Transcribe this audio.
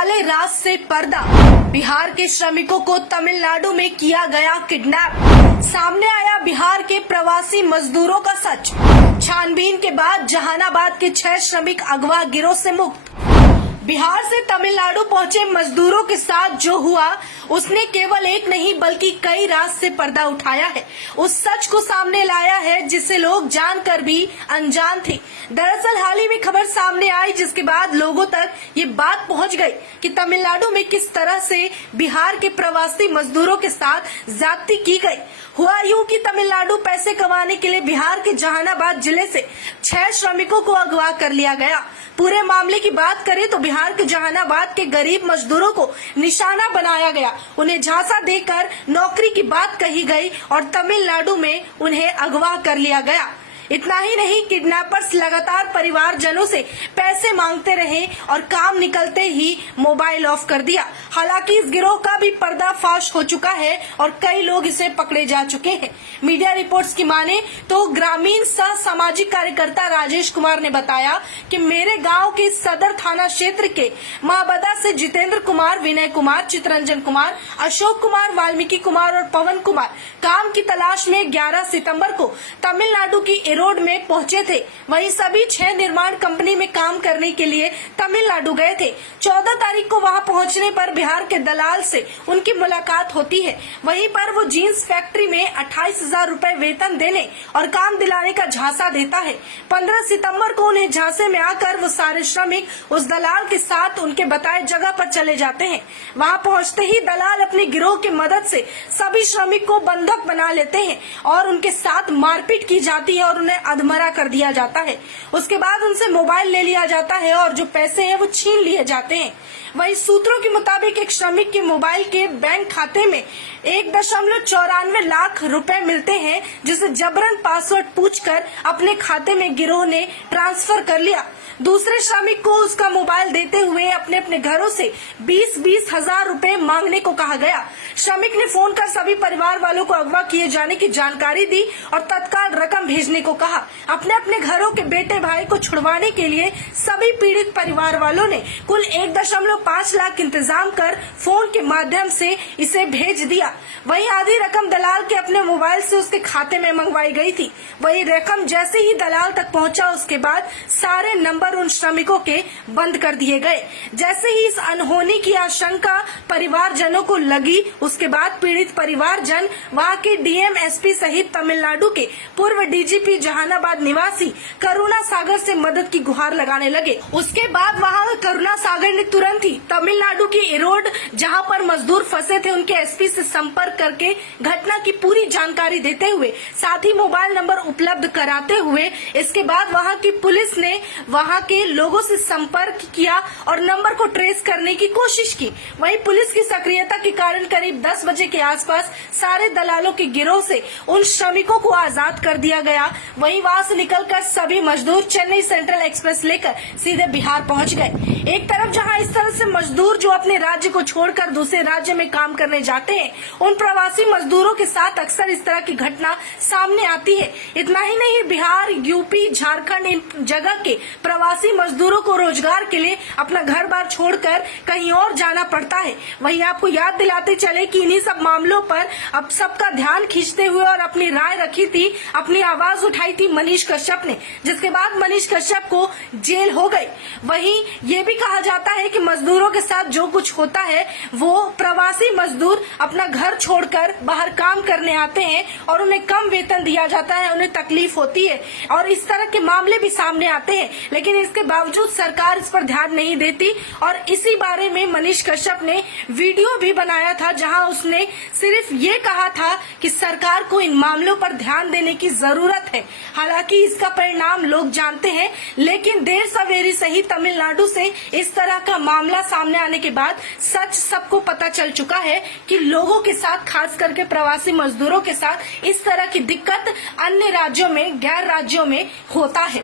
काले रात से पर्दा, बिहार के श्रमिकों को तमिलनाडु में किया गया किडनैप। सामने आया बिहार के प्रवासी मजदूरों का सच। छानबीन के बाद जहानाबाद के 6 श्रमिक अगवा गिरोह से मुक्त। बिहार से तमिलनाडु पहुंचे मजदूरों के साथ जो हुआ उसने केवल एक नहीं बल्कि कई रात से पर्दा उठाया है। उस सच को सामने लाया है जिसे लोग जानकर भी अनजान थे। दरअसल हाल ही में खबर सामने आई जिसके बाद लोगों तक ये बात पहुंच गई कि तमिलनाडु में किस तरह से बिहार के प्रवासी मजदूरों के साथ ज्यादती की गई। हुआ यूं कि तमिलनाडु पैसे कमाने के लिए बिहार के जहानाबाद जिले से 6 श्रमिकों को अगवा कर लिया गया। पूरे मामले की बात करें तो बिहार के जहानाबाद के गरीब मजदूरों को निशाना बनाया गया, उन्हें झांसा देकर नौकरी की बात कही गई और तमिलनाडु में उन्हें अगवा कर लिया गया। इतना ही नहीं, किडनैपर्स लगातार परिवारजनों से पैसे मांगते रहे और काम निकलते ही मोबाइल ऑफ कर दिया। हालांकि इस गिरोह का भी पर्दाफाश हो चुका है और कई लोग इसे पकड़े जा चुके हैं। मीडिया रिपोर्ट्स की माने तो ग्रामीण सह सामाजिक कार्यकर्ता राजेश कुमार ने बताया कि मेरे गांव के सदर थाना क्षेत्र के माबदा से जितेंद्र कुमार, विनय कुमार, चितरंजन कुमार, अशोक कुमार, वाल्मीकि कुमार और पवन कुमार काम की तलाश में 11 सितंबर को तमिलनाडु की रोड में पहुंचे थे। वहीं सभी 6 निर्माण कंपनी में काम करने के लिए तमिलनाडु गए थे। 14 तारीख को वहां पहुंचने पर बिहार के दलाल से उनकी मुलाकात होती है। वहीं पर वो जींस फैक्ट्री में 28,000 रूपए वेतन देने और काम दिलाने का झांसा देता है। 15 सितंबर को उन्हें झांसे में आकर वो सारे श्रमिक उस दलाल के साथ उनके बताए जगह पर चले जाते हैं। वहां पहुंचते ही दलाल अपने गिरोह की मदद से सभी श्रमिक को बंधक बना लेते हैं और उनके साथ मारपीट की जाती है और उन्हें अधमरा कर दिया जाता है। उसके बाद उनसे मोबाइल ले लिया जाता है और जो पैसे हैं वो छीन लिए जाते हैं। वहीं सूत्रों के मुताबिक एक श्रमिक के मोबाइल के बैंक खाते में 1.94 लाख रुपए मिलते हैं, जिसे जबरन पासवर्ड पूछकर अपने खाते में गिरोह ने ट्रांसफर कर लिया। दूसरे श्रमिक को उसका मोबाइल देते हुए अपने अपने घरों से 20-20 हजार रूपए मांगने को कहा गया। श्रमिक ने फोन कर सभी परिवार वालों को अगवा किए जाने की जानकारी दी और तत्काल रकम भेजने को कहा। अपने अपने घरों के बेटे भाई को छुड़वाने के लिए सभी पीड़ित परिवार वालों ने कुल 1.5 लाख इंतजाम कर फोन के माध्यम से इसे भेज दिया। वहीं आधी रकम दलाल के अपने मोबाइल से उसके खाते में मंगवाई गई थी। वही रकम जैसे ही दलाल तक पहुंचा उसके बाद सारे नंबर उन श्रमिकों के बंद कर दिए गए। जैसे ही इस अनहोनी की आशंका परिवारजनों को लगी उसके बाद पीड़ित परिवारजन वहां के डीएम, एसपी सहित तमिलनाडु के पूर्व डीजीपी जहानाबाद निवासी करुणा सागर से मदद की गुहार लगाने लगे। उसके बाद वहां करुणा सागर ने तुरंत ही तमिलनाडु की रोड जहां पर मजदूर फंसे थे उनके एसपी से संपर्क करके घटना की पूरी जानकारी देते हुए साथ ही मोबाइल नंबर उपलब्ध कराते हुए इसके बाद वहां की पुलिस ने वहां के लोगों से संपर्क किया और नंबर को ट्रेस करने की कोशिश की। वहीं पुलिस की सक्रियता के कारण करीब 10 बजे के आसपास सारे दलालों के गिरोह से उन श्रमिकों को आजाद कर दिया गया। वहीं वहां से निकलकर सभी मजदूर चेन्नई सेंट्रल एक्सप्रेस लेकर सीधे बिहार पहुंच गए। एक तरफ जहां इस तरह से मजदूर जो अपने राज्य को छोड़कर दूसरे राज्य में काम करने जाते हैं उन प्रवासी मजदूरों के साथ अक्सर इस तरह की घटना सामने आती है। इतना ही नहीं, बिहार, यूपी, झारखंड इन जगह के प्रवासी मजदूरों को रोजगार के लिए अपना घर बार छोड़कर कहीं और जाना पड़ता है। वहीं आपको याद दिलाते चले कि इन्हीं सब मामलों पर अब सबका ध्यान खींचते हुए और अपनी राय रखी थी, अपनी आवाज उठाई थी मनीष कश्यप ने, जिसके बाद मनीष कश्यप को जेल हो गई। वहीं ये भी कहा जाता है कि मजदूरों के साथ जो कुछ होता है वो प्रवासी मजदूर अपना घर छोड़कर बाहर काम करने आते हैं और उन्हें कम वेतन दिया जाता है, उन्हें तकलीफ होती है और इस तरह के मामले भी सामने आते हैं। लेकिन इसके बावजूद सरकार इस पर ध्यान नहीं देती और इसी बारे में मनीष कश्यप ने वीडियो भी बनाया था जहां उसने सिर्फ ये कहा था कि सरकार को इन मामलों पर ध्यान देने की जरूरत है। हालांकि इसका परिणाम लोग जानते हैं, लेकिन देर सवेरी सही तमिलनाडु से इस तरह का मामला सामने आने के बाद सच सबको पता चल चुका है कि लोगों के साथ, खास करके प्रवासी मजदूरों के साथ इस तरह की दिक्कत अन्य राज्यों में, गैर राज्यों में होता है।